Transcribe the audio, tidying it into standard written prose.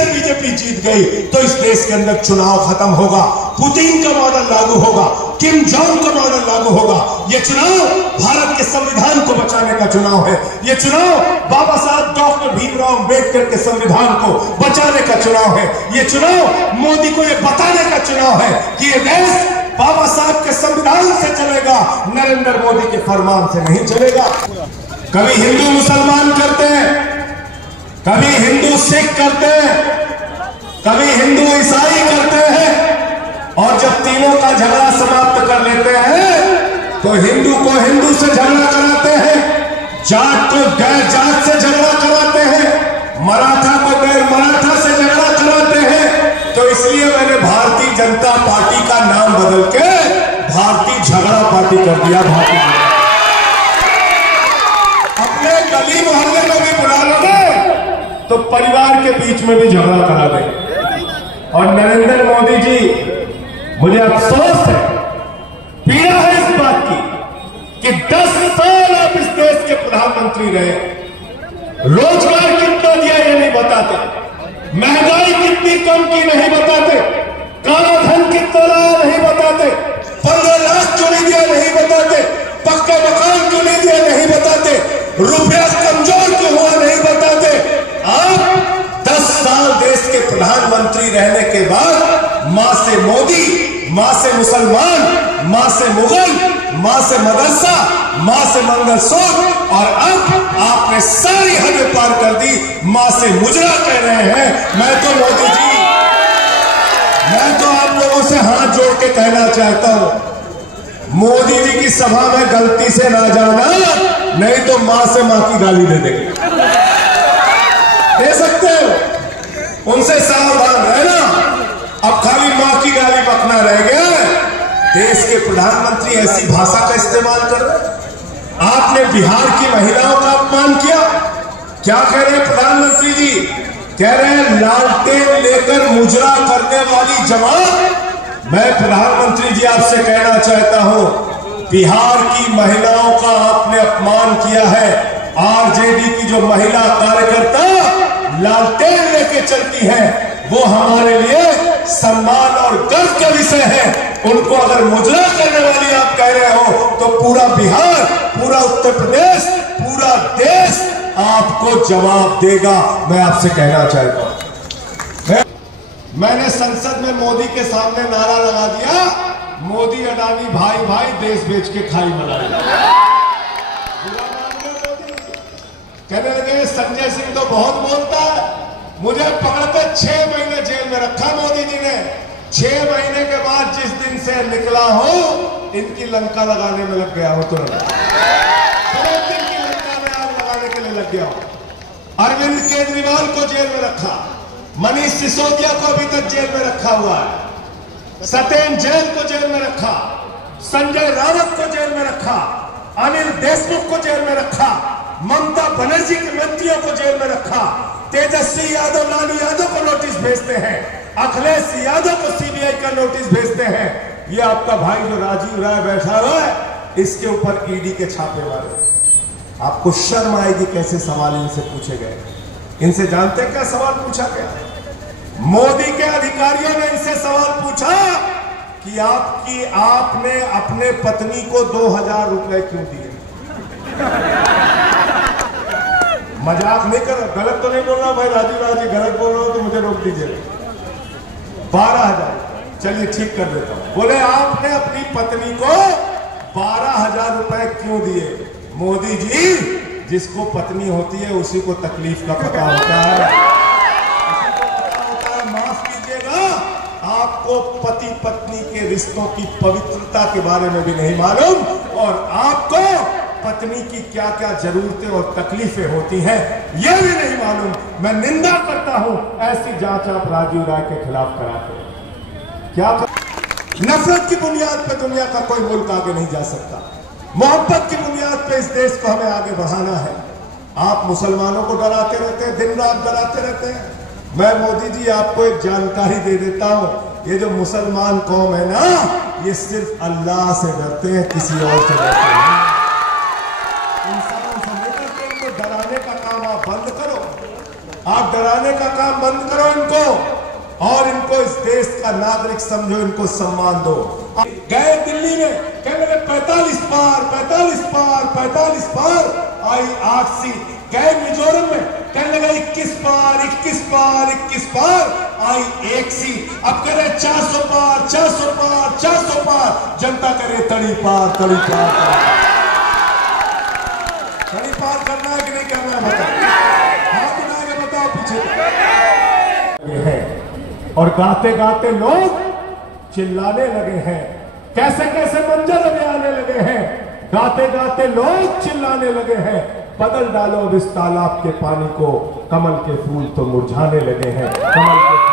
से बीजेपी जीत गई तो इस देश के अंदर चुनाव खत्म होगा, पुतिन का मॉडल लागू होगा, किम जोंग का मॉडल लागू होगा। ये चुनाव भारत के संविधान को बचाने का चुनाव है। ये चुनाव बाबा साहब डॉक्टर भीमराव अंबेडकर के संविधान को बचाने का चुनाव है। ये चुनाव मोदी को ये बताने का चुनाव है कि ये देश बाबा साहब के संविधान से चलेगा, नरेंद्र मोदी के फरमान से नहीं चलेगा। कभी हिंदू मुसलमान करते हैं, कभी हिंदू सिख करते हैं, कभी हिंदू ईसाई करते हैं, और जब तीनों का झगड़ा समाप्त कर लेते हैं तो हिंदू को हिंदू से झगड़ा कराते हैं, जाट को गैर जाट से झगड़ा कराते हैं, मराठा को गैर मराठा से झगड़ा कराते हैं। तो इसलिए मैंने भारतीय जनता पार्टी का नाम बदल के भारतीय झगड़ा पार्टी कर दिया। अपने गली मोहल्ले में भी बुला लोगे तो परिवार के बीच में भी झगड़ा करा दें। और नरेंद्र मोदी जी, मुझे अफसोस है, पीड़ा है इस बात की कि 10 साल आप इस देश के प्रधानमंत्री रहे, रोजगार कितना दिया ये नहीं बताते, महंगाई कितनी कम की नहीं बताते, काला धन कितना लाया नहीं बताते, 15 लाख क्यों नहीं दिया नहीं बताते, पक्का मकान क्यों नहीं दिया नहीं बताते, रुपया कमजोर क्यों हुआ नहीं बताते। आप 10 साल देश के प्रधानमंत्री रहने के बाद मां से मोदी, मां से मुसलमान, मां से मुगल, मां से मदरसा, मां से मंगलसूत्र, और अब आपने सारी हदें पार कर दी, मां से मुजरा कह रहे हैं। मैं तो मोदी जी, मैं तो आप लोगों से हाथ जोड़ के कहना चाहता हूं, मोदी जी की सभा में गलती से ना जाना, नहीं तो मां से मां की गाली दे देंगे, दे सकते हो, उनसे सावधान रहना। अब खाली मां की गाली बकना रह गया। देश के प्रधानमंत्री ऐसी भाषा का इस्तेमाल कर रहे। आपने बिहार की महिलाओं का अपमान किया। क्या कह रहे हैं प्रधानमंत्री जी? कह रहे हैं लालटेन लेकर मुजरा करने वाली जमात। मैं प्रधानमंत्री जी आपसे कहना चाहता हूं, बिहार की महिलाओं का आपने अपमान किया है। आरजेडी की जो महिला कार्यकर्ता लालटेन लेके चलती हैं, वो हमारे लिए सम्मान और गर्व का विषय है। उनको अगर मुजरा करने वाली आप कह रहे हो तो पूरा बिहार, पूरा उत्तर प्रदेश, पूरा देश आपको जवाब देगा। मैं आपसे कहना चाहता हूं, मैंने संसद में मोदी के सामने नारा लगा दिया, मोदी अडानी भाई भाई, देश बेच के खाई बनाई। कहने लगे संजय सिंह तो बहुत बोलता है, मुझे पकड़कर 6 महीने जेल में रखा मोदी जी ने। 6 महीने के बाद जिस दिन से निकला हो, इनकी लंका लगाने में लग गया हो, तुरंत दिन की लंका में आग लगाने के लिए लग गया हो। अरविंद केजरीवाल को जेल में रखा, मनीष सिसोदिया को अभी तक जेल में रखा हुआ है, सत्येंद्र जैन को जेल में रखा, संजय रावत को जेल में रखा, अनिल देशमुख को जेल में रखा, ममता बनर्जी के मंत्रियों को जेल में रखा, तेजस्वी यादव, लालू यादव को नोटिस भेजते हैं, अखिलेश यादव को सीबीआई का नोटिस भेजते हैं। ये आपका भाई जो राजीव राय बैठा हुआ है, इसके ऊपर ईडी के छापे मारे। आपको शर्म आएगी कैसे सवाल इनसे पूछे गए। इनसे जानते हैं क्या सवाल पूछा गया? मोदी के अधिकारियों ने इनसे सवाल पूछा कि आपने अपने पत्नी को 2000 रुपए क्यों दिए? मजाक नहीं कर, गलत तो नहीं बोल रहा भाई राजीव राय जी, गलत बोल रहा हो तो मुझे रोक दीजिए। 12,000, चलिए ठीक कर देता हूं। बोले आपने अपनी पत्नी को 12,000 रुपए क्यों दिए? मोदी जी, जिसको पत्नी होती है उसी को तकलीफ का पता होता है। माफ कीजिएगा, आपको पति पत्नी के रिश्तों की पवित्रता के बारे में भी नहीं मालूम, और आपको पत्नी की क्या क्या जरूरतें और तकलीफें होती हैं यह भी नहीं मालूम। मैं निंदा करता हूं ऐसी जांच आप राजीव राय के खिलाफ कराते हैं। क्या नफरत की बुनियाद पे दुनिया का कोई मुल्क आगे नहीं जा सकता। मोहब्बत की बुनियाद पे इस देश को हमें आगे बढ़ाना है। आप मुसलमानों को डराते रहते हैं, दिन रात डराते रहते हैं। मैं मोदी जी आपको एक जानकारी दे देता हूं, ये जो मुसलमान कौम है ना, ये सिर्फ अल्लाह से डरते हैं, किसी और से डरते हैं। इंसान से लेकर के इनको डराने का काम आप बंद करो। आप आप डराने का काम बंद करो इनको और इनको इस देश का नागरिक समझो, इनको सम्मान दो। गए दिल्ली में कहने लगे 45 पार 45 पार 45 पार आई 8 सीट। गए मिजोरम में कहने लगे 21 पार 21 पार 21 पार आई 1 सीट। अब कह रहे 400 पार 400 पार 400 पार। जनता करे तड़ी पार तड़ी पार तड़ी पार करना है कि नहीं करना है बताओ, हाथ उठा के बताओ पीछे है। और गाते गाते लोग चिल्लाने लगे हैं, कैसे कैसे मंजर अभी आने लगे हैं। गाते गाते लोग चिल्लाने लगे हैं, बदल डालो अब इस तालाब के पानी को, कमल के फूल तो मुरझाने लगे हैं, कमल के